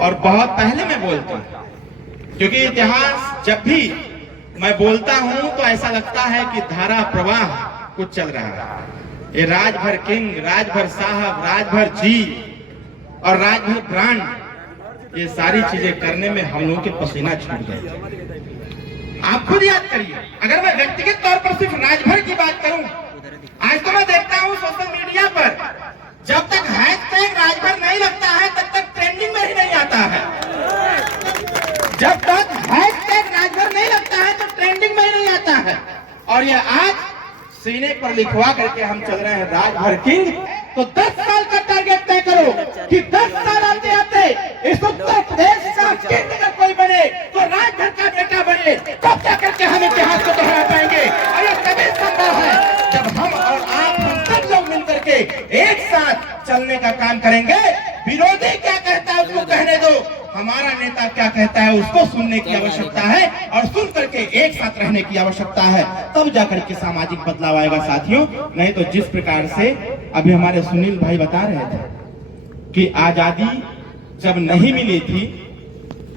और बहुत पहले मैं बोलता हूं, क्योंकि इतिहास जब भी मैं बोलता हूं तो ऐसा लगता है कि धारा प्रवाह कुछ चल रहा है। ये राजभर किंग, राजभर साहब, राजभर जी और राजभर ब्रांड, ये सारी चीजें करने में हम लोगों के पसीना छूट गए। आप खुद याद करिए, अगर मैं व्यक्तिगत तौर पर सिर्फ राजभर की बात करूं, आज तो मैं देखता हूं सोशल मीडिया पर जब तक हैशटैग राजभर नहीं लगता है तब तक ट्रेंडिंग में ही नहीं आता है। जब तक हैशटैग राजभर नहीं लगता है तो ट्रेंडिंग में ही नहीं आता है। और ये आज सीने पर लिखवा करके हम चल रहे हैं राजभर किंग। तो 10 साल का टारगेट तय करो कि 10 साल आते आते इस उत्तर प्रदेश का किंग अगर कोई बने तो राजभर का बेटा बने, तब जा करके हम इतिहास को दोहरा पाएंगे। और ये तभी संभव है जब हम और आप, हम सब लोग मिलकर के एक साथ चलने का काम करेंगे। विरोधी क्या कहता है उसको कहने दो, हमारा नेता क्या कहता है उसको सुनने की आवश्यकता है और सुन करके एक साथ रहने की आवश्यकता है, तब जाकर के सामाजिक बदलाव आएगा साथियों। नहीं तो जिस प्रकार से अभी हमारे सुनील भाई बता रहे थे कि आजादी जब नहीं मिली थी,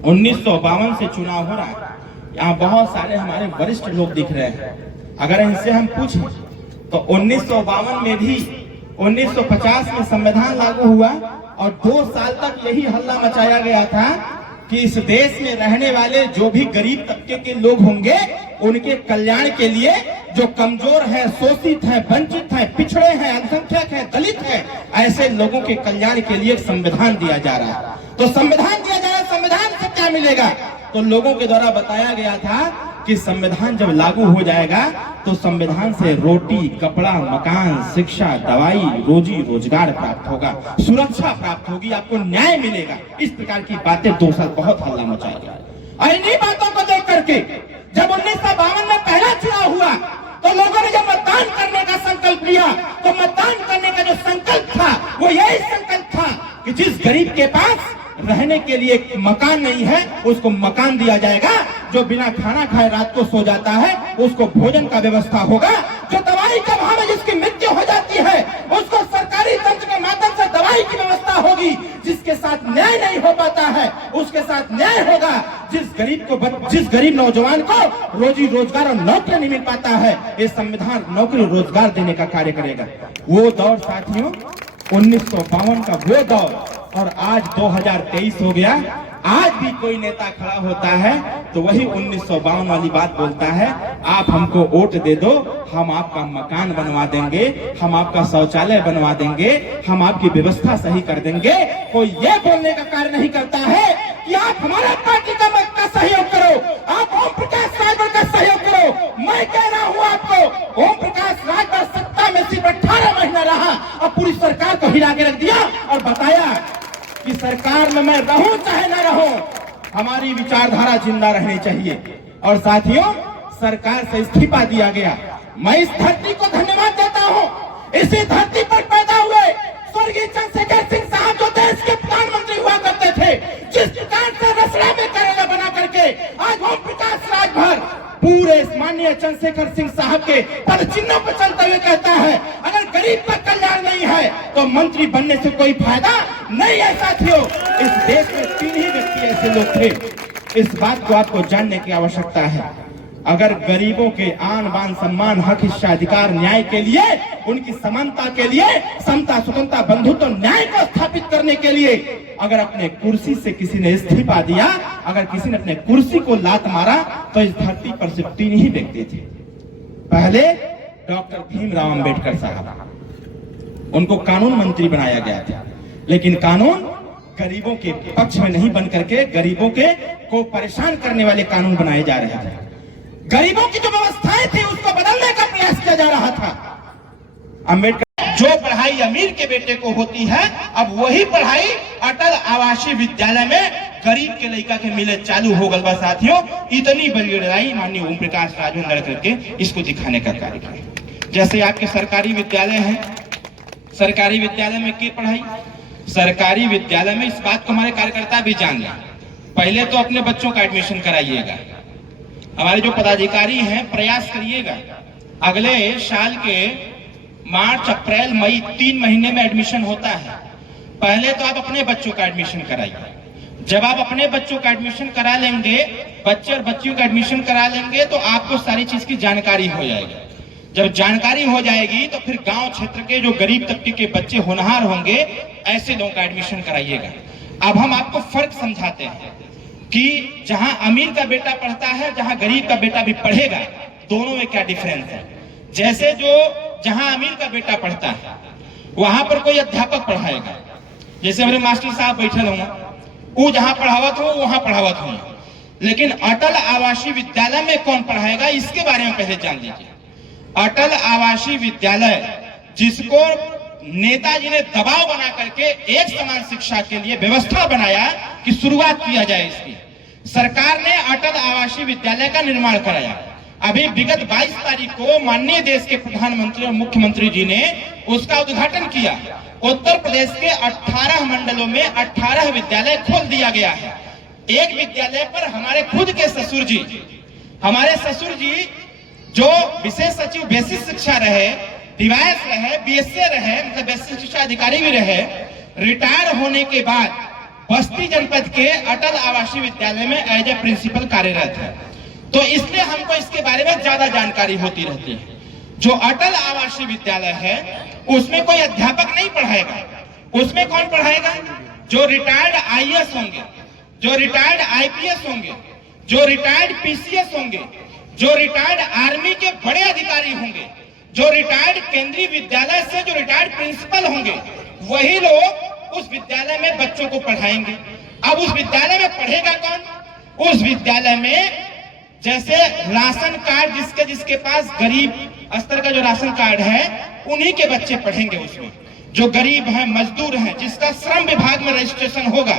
1952 से चुनाव हो रहा है, यहाँ बहुत सारे हमारे वरिष्ठ लोग दिख रहे हैं। अगर इनसे हम पूछें तो 1952 में भी 1950 में संविधान लागू हुआ और 2 साल तक यही हल्ला मचाया गया था कि इस देश में रहने वाले जो भी गरीब तबके के लोग होंगे उनके कल्याण के लिए, जो कमजोर हैं, शोषित हैं, वंचित हैं, पिछड़े हैं, अल्पसंख्यक हैं, दलित हैं, ऐसे लोगों के कल्याण के लिए संविधान दिया जा रहा है। तो संविधान दिया जा रहा है, संविधान से क्या मिलेगा? तो लोगों के द्वारा बताया गया था कि संविधान जब लागू हो जाएगा तो संविधान से रोटी, कपड़ा, मकान, शिक्षा, दवाई, रोजी रोजगार प्राप्त होगा, सुरक्षा प्राप्त होगी, आपको न्याय मिलेगा। इस प्रकार की बातें 2 साल बहुत हल्ला मचाएगा। और इन्हीं बातों को देख करके जब 1952 में पहला चुनाव हुआ तो लोगों ने जब मतदान करने का संकल्प लिया तो मतदान करने का जो संकल्प था वो यही संकल्प था कि जिस गरीब के पास रहने के लिए एक मकान नहीं है उसको मकान दिया जाएगा, जो बिना खाना खाए रात को सो जाता है उसको भोजन का व्यवस्था होगा, जो दवाई का अभाव में जिसकी मृत्यु हो जाती है उसको सरकारी तंत्र के माध्यम से दवाई की व्यवस्था होगी, जिसके साथ न्याय नहीं हो पाता है उसके साथ न्याय होगा, जिस गरीब नौजवान को रोजी रोजगार और नौकरी नहीं मिल पाता है ये संविधान नौकरी रोजगार देने का कार्य करेगा। वो दौर साथियों 1952 का वो दौर और आज 2023 हो गया। आज भी कोई नेता खड़ा होता है तो वही 1952 वाली बात बोलता है, आप हमको वोट दे दो, हम आपका मकान बनवा देंगे, हम आपका शौचालय बनवा देंगे, हम आपकी व्यवस्था सही कर देंगे। कोई ये बोलने का कार्य नहीं करता है कि आप हमारा पार्टी का सहयोग करो, आप ओम प्रकाश राजभर का सहयोग करो। मैं कह रहा हूँ आपको, ओम प्रकाश राजभर सत्ता में सिर्फ 18 महीना रहा और पूरी सरकार को हिला के रख दिया और बताया कि सरकार में मैं रहूं चाहे न रहूं, हमारी विचारधारा जिंदा रहनी चाहिए। और साथियों सरकार से इस्तीफा दिया गया। मैं इस धरती को धन्यवाद देता हूं, इसी धरती पर पैदा हुए स्वर्गीय चंद्रशेखर सिंह साहब जो देश के प्रधानमंत्री हुआ करते थे, जिस प्रकार से रसड़ा में कार्यालय बना करके आज ओम प्रकाश राजभर पूरे माननीय चंद्रशेखर सिंह साहब के पद चिन्हों पर चलते हुए कहता है अगर गरीब का कल्याण नहीं है तो मंत्री बनने से कोई फायदा नहीं है। साथियों इस देश में 3 ही व्यक्ति ऐसे लोग थे, इस बात को आपको जानने की आवश्यकता है। अगर गरीबों के आन बान सम्मान, हक, हिस्सा, अधिकार, न्याय के लिए, उनकी समानता के लिए, समता, स्वतंत्रता, बंधुत्व, न्याय को स्थापित करने के लिए अगर अपने कुर्सी से किसी ने इस्तीफा दिया, अगर किसी ने अपने कुर्सी को लात मारा तो इस धरती पर सिर्फ 3 ही व्यक्ति थे। पहले डॉक्टर भीमराव अंबेडकर साहब, उनको कानून मंत्री बनाया गया था, लेकिन कानून गरीबों के पक्ष में नहीं बन करके गरीबों के को परेशान करने वाले कानून बनाए जा रहे थे। गरीबों की जो व्यवस्थाएं थी उसको बदलने का प्रयास किया जा रहा था। अंबेडकर जो पढ़ाई अमीर के बेटे को होती है अब वही पढ़ाई अटल आवासीय विद्यालय में गरीब के लड़का के मिले चालू हो गल। साथियों इतनी बड़ी लड़ाई माननीय ओम प्रकाश राजभर लड़ करके इसको दिखाने का कार्य किया। जैसे आपके सरकारी विद्यालय है, सरकारी विद्यालय में की पढ़ाई, सरकारी विद्यालय में इस बात को हमारे कार्यकर्ता भी जान लें, पहले तो अपने बच्चों का एडमिशन कराइएगा। हमारे जो पदाधिकारी हैं प्रयास करिएगा अगले साल के मार्च, अप्रैल, मई 3 महीने में एडमिशन होता है, पहले तो आप अपने बच्चों का एडमिशन कराइए। जब आप अपने बच्चों का एडमिशन करा लेंगे, बच्चे और बच्चियों का एडमिशन करा लेंगे, तो आपको सारी चीज की जानकारी हो जाएगी। जब जानकारी हो जाएगी तो फिर गांव क्षेत्र के जो गरीब तबके के बच्चे होनहार होंगे, ऐसे लोगों का एडमिशन कराइएगा। अब हम आपको फर्क समझाते हैं कि जहां अमीर का बेटा पढ़ता है, जहां गरीब का बेटा भी पढ़ेगा, दोनों में क्या डिफरेंस है। जैसे जो जहां अमीर का बेटा पढ़ता है वहां पर कोई अध्यापक पढ़ाएगा, जैसे हमारे मास्टर साहब बैठे होंगे, वो जहां पढ़ावत हो वहां पढ़ावत हो। लेकिन अटल आवासीय विद्यालय में कौन पढ़ाएगा, इसके बारे में पहले जान लीजिए। अटल आवासीय विद्यालय, जिसको नेताजी ने दबाव बना करके एक समान शिक्षा के लिए व्यवस्था बनाया कि शुरुआत किया जाए, इसकी सरकार ने अटल आवासीय विद्यालय का निर्माण कराया। अभी विगत 22 तारीख को माननीय देश के प्रधानमंत्री और मुख्यमंत्री जी ने उसका उद्घाटन किया। उत्तर प्रदेश के 18 मंडलों में 18 विद्यालय खोल दिया गया है। एक विद्यालय पर हमारे खुद के ससुर जी जो विशेष सचिव बेसिक शिक्षा रहे, डीवाईएस रहे, बीएसए रहे, मतलब बेसिक शिक्षा अधिकारी भी रहे, रिटायर होने के बाद बस्ती जनपद के अटल आवासीय विद्यालय में एज ए प्रिंसिपल कार्यरत है। तो इसलिए हमको इसके बारे में ज्यादा जानकारी होती रहती है। जो अटल आवासीय विद्यालय है उसमें कोई अध्यापक नहीं पढ़ाएगा, उसमें कौन पढ़ाएगा, जो रिटायर्ड आईएएस होंगे, जो रिटायर्ड आईपीएस होंगे, जो रिटायर्ड पीसीएस होंगे, जो रिटायर्ड आर्मी के बड़े अधिकारी होंगे, जो रिटायर्ड केंद्रीय विद्यालय से जो रिटायर्ड प्रिंसिपल होंगे, वही लोग उस विद्यालय में बच्चों को पढ़ाएंगे। अब उस विद्यालय में पढ़ेगा कौन, उस विद्यालय में जैसे राशन कार्ड जिसके पास गरीब स्तर का जो राशन कार्ड है उन्हीं के बच्चे पढ़ेंगे उसमें। जो गरीब हैं, मजदूर हैं, जिसका श्रम विभाग में रजिस्ट्रेशन होगा,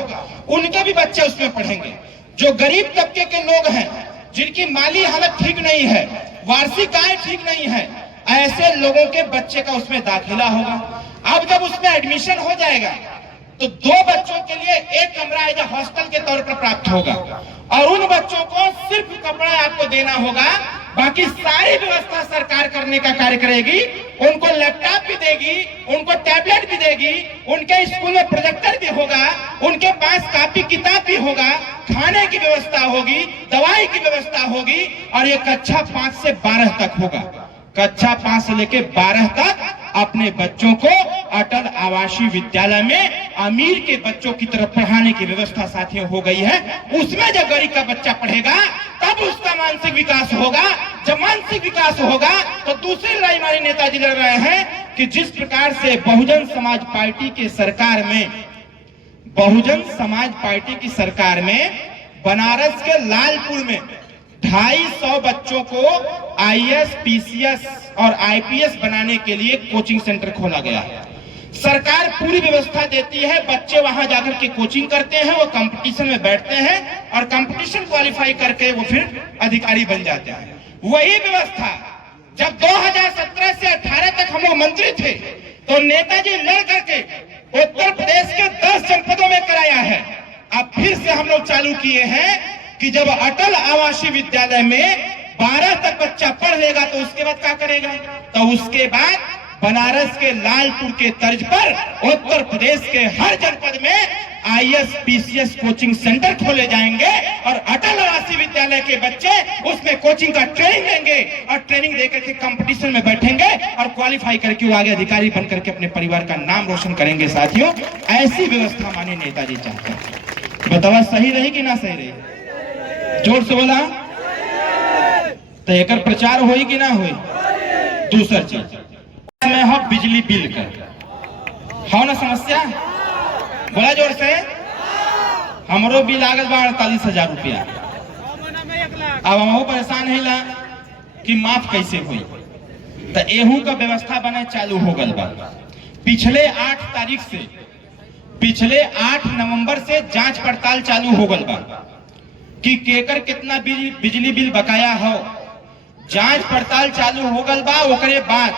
उनके भी बच्चे उसमें पढ़ेंगे। जो गरीब तबके के लोग हैं, जिनकी माली हालत ठीक नहीं है, वार्षिक आय ठीक नहीं है, ऐसे लोगों के बच्चे का उसमें दाखिला होगा। अब जब उसमें एडमिशन हो जाएगा तो 2 बच्चों के लिए एक कमरा एज हॉस्टल के तौर पर प्राप्त होगा, और उन बच्चों को सिर्फ कपड़ा आपको देना होगा, बाकी सारी व्यवस्था सरकार करने का कार्य करेगी। उनको लैपटॉप भी देगी, उनको टैबलेट भी देगी, उनके स्कूल में प्रोजेक्टर भी होगा, उनके पास कॉपी किताब भी होगा, खाने की व्यवस्था होगी, दवाई की व्यवस्था होगी, और ये कक्षा 5 से 12 तक होगा। कक्षा 5 से लेकर 12 तक अपने बच्चों को अटल आवासीय विद्यालय में अमीर के बच्चों की तरफ पढ़ाने की व्यवस्था साथियों हो गई है। उसमें जब गरीब का बच्चा पढ़ेगा तब उसका मानसिक विकास होगा। जब मानसिक विकास होगा तो दूसरी लड़ाई हमारे नेताजी लड़ रहे हैं कि जिस प्रकार से बहुजन समाज पार्टी की सरकार में बनारस के लालपुर में 250 बच्चों को आईएएस, पीसीएस और आईपीएस बनाने के लिए कोचिंग सेंटर खोला गया है। सरकार पूरी व्यवस्था देती है, बच्चे वहां जाकर के कोचिंग करते हैं, वो कंपटीशन में बैठते हैं और कंपटीशन क्वालिफाई करके वो फिर अधिकारी बन जाते हैं। वही व्यवस्था जब 2017 से 18 तक हम लोग मंत्री थे तो नेताजी लड़ करके उत्तर प्रदेश के 10 जनपदों में कराया है। अब फिर से हम लोग चालू किए हैं कि जब अटल आवासीय विद्यालय में 12 तक बच्चा पढ़ लेगा तो उसके बाद क्या करेगा, तो उसके बाद बनारस के लालपुर के तर्ज पर उत्तर प्रदेश के हर जनपद में आईएएस, पीसीएस कोचिंग सेंटर खोले जाएंगे और अटल आवासीय विद्यालय के बच्चे उसमें कोचिंग का ट्रेनिंग लेंगे और ट्रेनिंग देकर के कंपटीशन में बैठेंगे और क्वालिफाई करके वो आगे अधिकारी बनकर के अपने परिवार का नाम रोशन करेंगे। साथियों, ऐसी व्यवस्था माननीय नेताजी चाहते हैं। बताओ सही रही कि ना सही रही? जोर से बोला तो एक प्रचार होई कि ना होई? दूसरा चीज में हो बिजली बिल का हो ना समस्या, बोला जोर से। हमरो बिल लागल बा 48,000 रुपया। अब हम परेशान है ला कि माफ कैसे हुई, तो एहू का व्यवस्था बने चालू हो गल बा। पिछले 8 नवंबर से जांच पड़ताल चालू हो गल बा कि केकर कितना बिजली बिल बकाया हो। जांच पड़ताल चालू हो गल बा। ओकरे बाद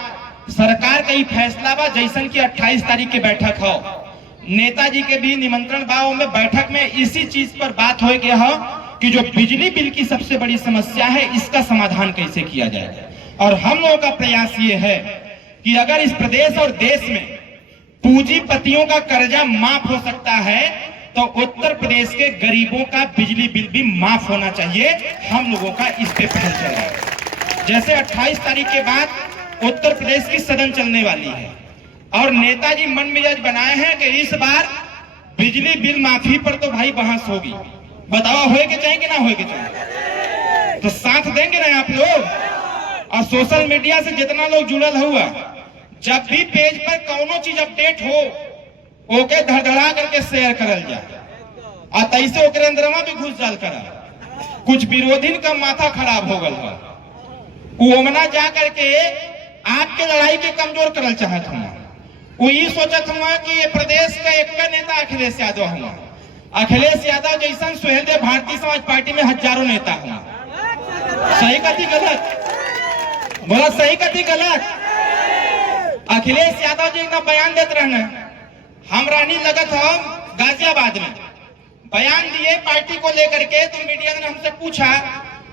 सरकार का ही फैसला बा, जैसन की 28 तारीख की बैठक हो, नेताजी के भी निमंत्रण बा। में बैठक में इसी चीज पर बात हो गया हो कि जो बिजली बिल की सबसे बड़ी समस्या है इसका समाधान कैसे किया जाए। और हम लोगों का प्रयास ये है कि अगर इस प्रदेश और देश में पूंजीपतियों का कर्जा माफ हो सकता है तो उत्तर प्रदेश के गरीबों का बिजली बिल भी माफ होना चाहिए। हम लोगों का इस पे पहल चल रहा है। जैसे 28 तारीख के बाद उत्तर प्रदेश की सदन चलने वाली है और नेताजी मन मिजाज बनाए हैं कि इस बार बिजली बिल माफी पर तो भाई बहस होगी। बताओ होए के चाहिए कि ना होए के चाहिए? तो साथ देंगे ना आप लोग? और सोशल मीडिया से जितना लोग जुड़ल हुआ, जब भी पेज पर कोनो चीज अपडेट हो ओके धड़धड़ा करके शेयर करल जाए और तैसे ओकरे अंदरमा भी घुस जाल करा। कुछ विरोधी का माथा खराब हो गल है, ओमना जा करके आपके लड़ाई के कमजोर करल चाहत हुआ। वो ये सोचत हुआ कि ये प्रदेश का एक नेता अखिलेश यादव हुआ। अखिलेश यादव जैसा सुहेलदेव भारतीय समाज पार्टी में हजारों नेता हुआ। सही कथी गलत? बोला सही कथी गलत? अखिलेश यादव जी एक बयान देते रहना, हम रानी लगत हम गाजियाबाद में बयान दिए पार्टी को लेकर के। तो मीडिया ने हमसे पूछा,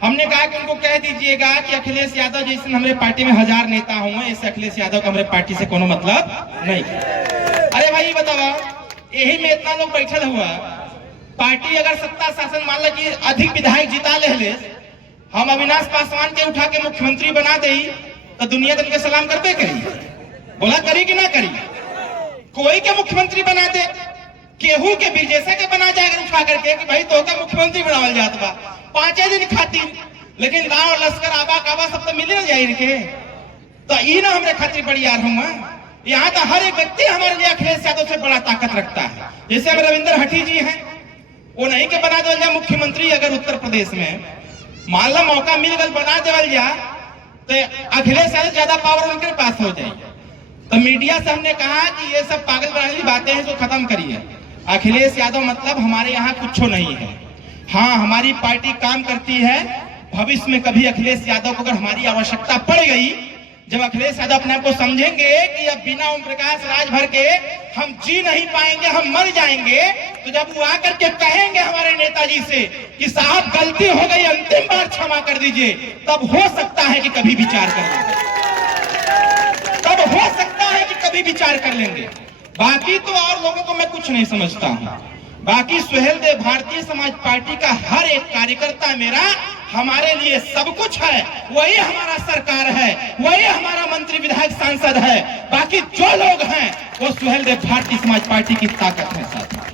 हमने कहा कि उनको कह दीजिएगा कि अखिलेश यादव जैसे हमारे पार्टी में 1000 नेता हुए, इससे अखिलेश यादव का हमारे पार्टी से कोनो मतलब नहीं। अरे भाई बताओ, यही में इतना लोग बैठल हुआ, पार्टी अगर सत्ता शासन मान लो कि अधिक विधायक जिता ले, हम अविनाश पासवान के उठा के मुख्यमंत्री बना दे तो दुनिया दिन के सलाम करबे करी? बोला करी कि ना करी? कोई के मुख्यमंत्री बना दे, केहू के भी जैसा के बना जाएगा उठा करके कि भाई तो का मुख्यमंत्री बनावल जात बा 5 दिन खातिर, लेकिन गांव लश्कर आबा काबा सब तो मिले ना जाए इनके। तो ये ना हमारे खातिर बड़ी यार हूँ। यहाँ तो हर एक व्यक्ति हमारे लिए अखिलेश यादव से बड़ा ताकत रखता है। जैसे अब रविंद्र हठी जी हैं, वो नहीं के बना देवल जा मुख्यमंत्री। अगर उत्तर प्रदेश में मान लो मौका मिल गल बना देवल जा तो अखिलेश यादव ज्यादा पावर उनके पास हो जाए। तो मीडिया से हमने कहा कि ये सब पागल बनाने की बातें हैं, जो खत्म करिए। अखिलेश यादव मतलब हमारे यहाँ कुछ नहीं है। हाँ, हमारी पार्टी काम करती है। भविष्य में कभी अखिलेश यादव को अगर हमारी आवश्यकता पड़ गई, जब अखिलेश यादव अपने आप को समझेंगे कि अब बिना ओम प्रकाश राजभर के हम जी नहीं पाएंगे, हम मर जाएंगे, तो जब वो आकर के कहेंगे हमारे नेताजी से कि साहब गलती हो गई, अंतिम बार क्षमा कर दीजिए, तब हो सकता है कि कभी विचार कर लेंगे। तब हो सकता है कि कभी विचार कर लेंगे। बाकी तो और लोगों को मैं कुछ नहीं समझता हूँ। बाकी सुहेलदेव भारतीय समाज पार्टी का हर एक कार्यकर्ता मेरा हमारे लिए सब कुछ है। वही हमारा सरकार है, वही हमारा मंत्री विधायक सांसद है। बाकी जो लोग हैं वो सुहेलदेव भारतीय समाज पार्टी की ताकत है साथ।